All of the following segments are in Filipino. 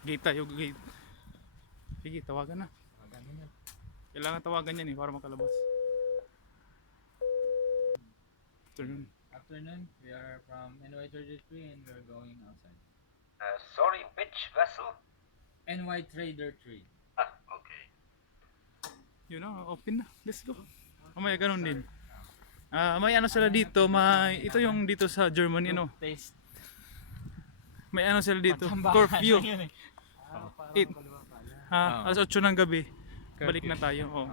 Gate tayo, gate. Sige, tawagan na. Kailangan tawagan yan para makalabas. Afternoon. Afternoon, we are from NY33 and we're going outside. Sorry, which vessel? NY Trader 3. Ah, okay. Yun na, open na. Let's go. Mamaya ganun din. May ano sila dito, ito yung dito sa Germany, no? Taste. May ano sila dito, curfew. 8. Alas 8 ng gabi. Balik na tayo. Oh.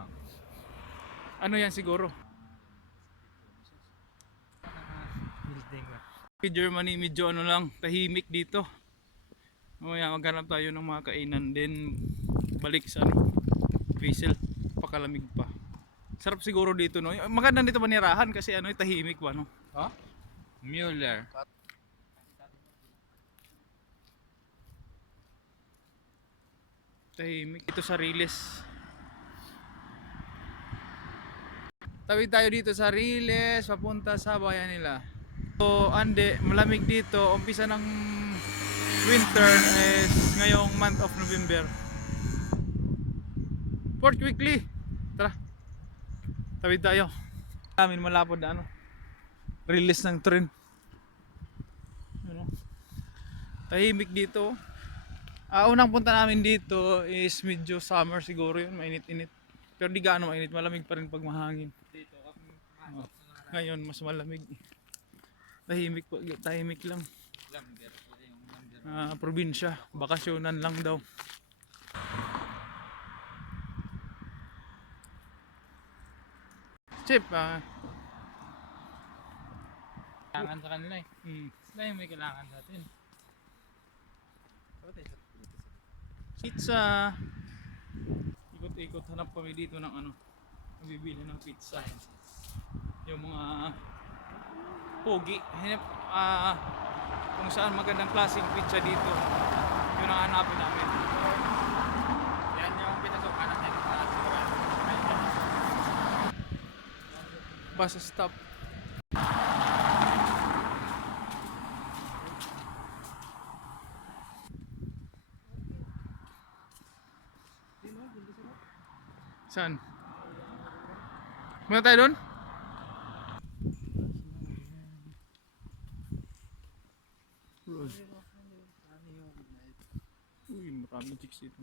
Ano yan siguro? Germany medyo ano lang, tahimik dito. Mamaya maghanap tayo ng mga kainan din balik sa ano, vessel, pakalamig pa. Sarap siguro dito, no? Maganda dito manirahan kasi ano, tahimik ba, no? Oh? Mueller. Tahimik ito sa Riles. Tawid tayo dito sa Riles papunta sa bayan nila. So ande, malamig dito. Umpisa ng winter is ngayong month of November. Port quickly. Tara. Tawid tayo. Amin malapod na ano. Release ng tren. Ano? Tahimik dito. Unang punta namin dito is medyo summer siguro yun, mainit-init. Pero di gaano mainit, malamig pa rin pag mahangin. Ngayon mas malamig. Tahimik lang. Probinsya, bakasyonan lang daw. Chip, Kailangan sa kanila eh. Sila yung may kailangan sa atin. Pizza. Ikot-ikot hanap kami dito ng ano, bibili ng pizza. Yung mga pogi, hanap kung saan magandang klaseng pizza dito. Yun ang hanapin namin. Yan yung pinasukan natin. Bus stop. Saan? Muna tayo doon? Uy, maraming chicks dito.